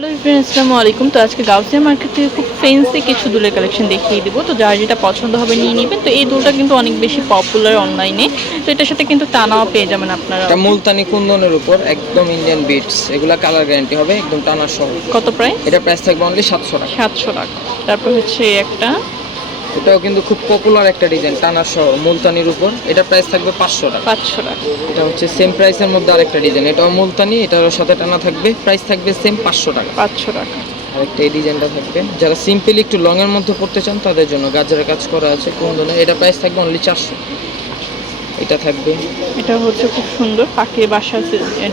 Hello friend আসসালামু আলাইকুম তো আজকে গাউসিয়া মার্কেট থেকে খুব ফেন্সি কিছু দুলের কালেকশন দেখিয়ে দেবো। তো যার যেটা পছন্দ হবে নিয়ে নেবেন। তো এই দুলটা কিন্তু অনেক বেশি পপুলার অনলাইনে তো এটার সাথে কিন্তু টানাও পেয়ে যাবেন আপনারা। এটা মুলতানি কুন্দনের উপর একদম ইন্ডিয়ান বিটস এগুলা কালার গ্যারান্টি হবে একদম টানা সহ। কত প্রায় এটা প্রাইস থাকবে অনলি সাতশো টাকা। সাতশো টাকা। তারপর হচ্ছে একটা এটাও কিন্তু খুব পপুলার একটা ডিজাইন টানা সহ মুলতানির উপর। এটা প্রাইস থাকবে পাঁচশো টাকা। পাঁচশো টাকা। এটা হচ্ছে সেম প্রাইসের মধ্যে আরেকটা ডিজাইন এটাও মুলতানি এটার সাথে টানা থাকবে প্রাইস থাকবে সেম পাঁচশো টাকা। পাঁচশো টাকা। আরেকটা এই ডিজাইনটা থাকবে। যারা সিম্পলি একটু লং এর মধ্যে পড়তে চান তাদের জন্য গাজরের কাজ করা আছে কোন ধরনের এটা প্রাইস থাকবে অনলি চারশো। এটা থাকবে? এটা হচ্ছে খুব সুন্দর পাখির বাসা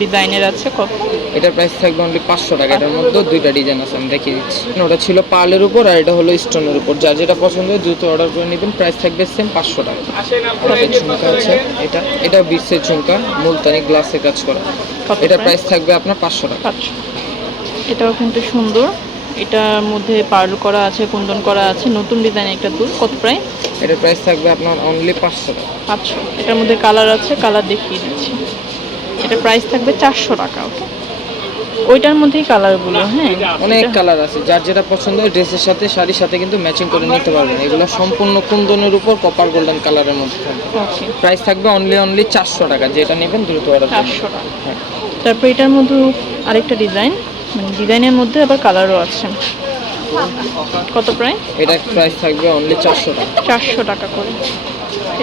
ডিজাইনের আছে কত এটার প্রাইস থাকবে অনলি পাঁচশো টাকা এটার মধ্যে দুইটা ডিজাইন আছে আমি দেখিয়ে দিচ্ছি। ওটা ছিল পার্লের উপর আর এটা হলো স্টোনের উপর। যার যেটা পছন্দ হয় দ্রুত অর্ডার করে নেবেন প্রাইস থাকবে সেম পাঁচশো টাকা। তারপরে ঝুমকা আছে এটা এটা বিশ্বের ঝুমকা মুলতানি গ্লাসে কাজ করা। এটার প্রাইস থাকবে আপনার পাঁচশো টাকা। এটাও কিন্তু সুন্দর। এটার মধ্যে পার্ল করা আছে কুন্দন করা আছে নতুন ডিজাইন একটা দুল কত প্রায় এটার প্রাইস থাকবে আপনার অনলি পাঁচশো টাকা। পাঁচশো। এটার মধ্যে কালার আছে কালার দেখিয়ে দিচ্ছি। এটা প্রাইস থাকবে চারশো টাকা ওকে ওইটার মধ্যেই কালারগুলো হ্যাঁ? অনেক কালার আছে যার যেটা পছন্দ হয় ড্রেসের সাথে শাড়ির সাথে কিন্তু ম্যাচিং করে নিতে পারবেন। এগুলো সম্পূর্ণ কুন্দনের উপর কপার গোল্ডেন কালারের মধ্যে থাকবে। প্রাইস থাকবে অনলি অনলি চারশো টাকা যেটা নেবেন দ্রুত অর্ডার চারশো টাকা। হ্যাঁ। তারপর এটার মধ্যে আরেকটা ডিজাইন মানে ডিজাইনের মধ্যে আবার কালারও আছে। কত প্রায়? এটা প্রাইস থাকবে অনলি চারশো টাকা। চারশো টাকা করে।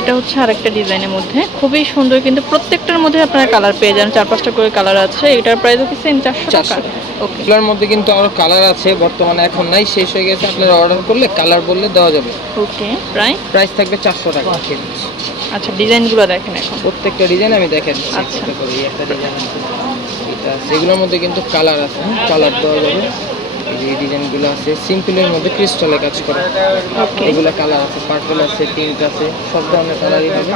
এটা হচ্ছে আরেকটা ডিজাইনের মধ্যে। খুবই সুন্দর কিন্তু প্রত্যেকটার মধ্যে আপনারা কালার পেয়ে যান। চার পাঁচটা করে কালার আছে। এটার প্রাইস কি সেম চারশো টাকা। ওকে এগুলোর মধ্যে কিন্তু আরও কালার আছে। বর্তমানে এখন নাই শেষ হয়ে গেছে। আপনারা অর্ডার করলে কালার বললে দেওয়া যাবে। ওকে প্রায়? প্রাইস থাকবে চারশো টাকা। আচ্ছা ডিজাইনগুলো দেখেন এখন। প্রত্যেকটা ডিজাইন আমি দেখেন আচ্ছা। একটা ডিজাইন এগুলোর মধ্যে কিন্তু কালার আছে কালার দেওয়া যাবে। এই যে ডিজাইনগুলো আছে সিম্পলের মধ্যে ক্রিস্টালে কাজ করা। এগুলো কালার আছে পার্পল আছে পিঙ্ক আছে সব ধরনের কালারই হবে।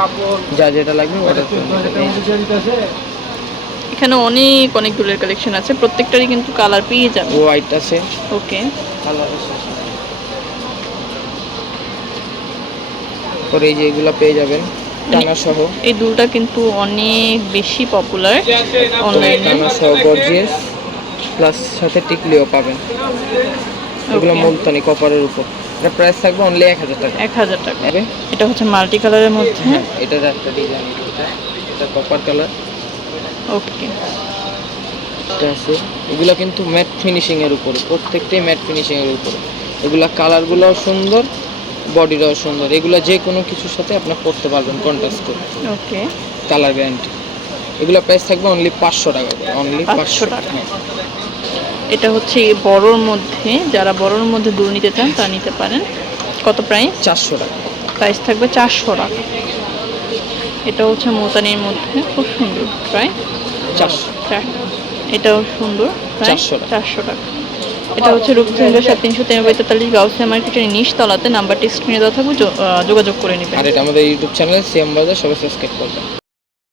যা যেটা লাগবে অর্ডার এখানে অনেক অনেক দূরের কালেকশন আছে প্রত্যেকটারই কিন্তু কালার পেয়ে যাবে। হোয়াইট আছে। ওকে কালার আছে। পরে এই যে এগুলো পেয়ে যাবেন। টানা সহ এই দুলটা কিন্তু অনেক বেশি পপুলার অনলাইনে টানা সহ গর্জিয়াস প্লাস সাথে টিকলিও পাবেন। এগুলো. মুলতানি কপারের উপর। এটা প্রাইস থাকবে অনলি এক হাজার টাকা। এক হাজার টাকা। এটা হচ্ছে মাল্টি কালারের মধ্যে। হ্যাঁ এটার একটা ডিজাইন এটা। এটা কপার কালার ওকে এটা আছে। এগুলো কিন্তু ম্যাট ফিনিশিং এর উপরে। প্রত্যেকটাই ম্যাট ফিনিশিং এর উপরে। এগুলা কালারগুলোও সুন্দর। বডিটাও সুন্দর এগুলো যে কোনো কিছুর সাথে আপনার করতে পারবেন কন্ট্রাস্ট করে। ওকে কালার গ্যারান্টি এগুলো প্রাইস থাকবে অনলি পাঁচশো টাকা করে অনলি 500 পাঁচশো টাকা। টাকা। এটা হচ্ছে বড়োর মধ্যে যারা বড়োর মধ্যে দুল নিতে চান তা নিতে পারেন। কত প্রাইস চারশো টাকা। প্রাইস থাকবে চারশো টাকা। এটা হচ্ছে মোতানির মধ্যে খুব সুন্দর প্রায়। চারশো। চার- এটাও সুন্দর প্রায় 400 টাকা। চারশো টাকা। এটা হচ্ছে রূপচন্দ্র সাত তিনশো তিরানব্বই তেতাল্লিশ গাউসিয়া মার্কেটের নিচ তলাতে নাম্বারটি স্ক্রিনে দেওয়া থাকবে যোগাযোগ করে নেবেন। আর এটা আমাদের ইউটিউব চ্যানেল সিএম বাজার সবাই সাবস্ক্রাইব করবেন।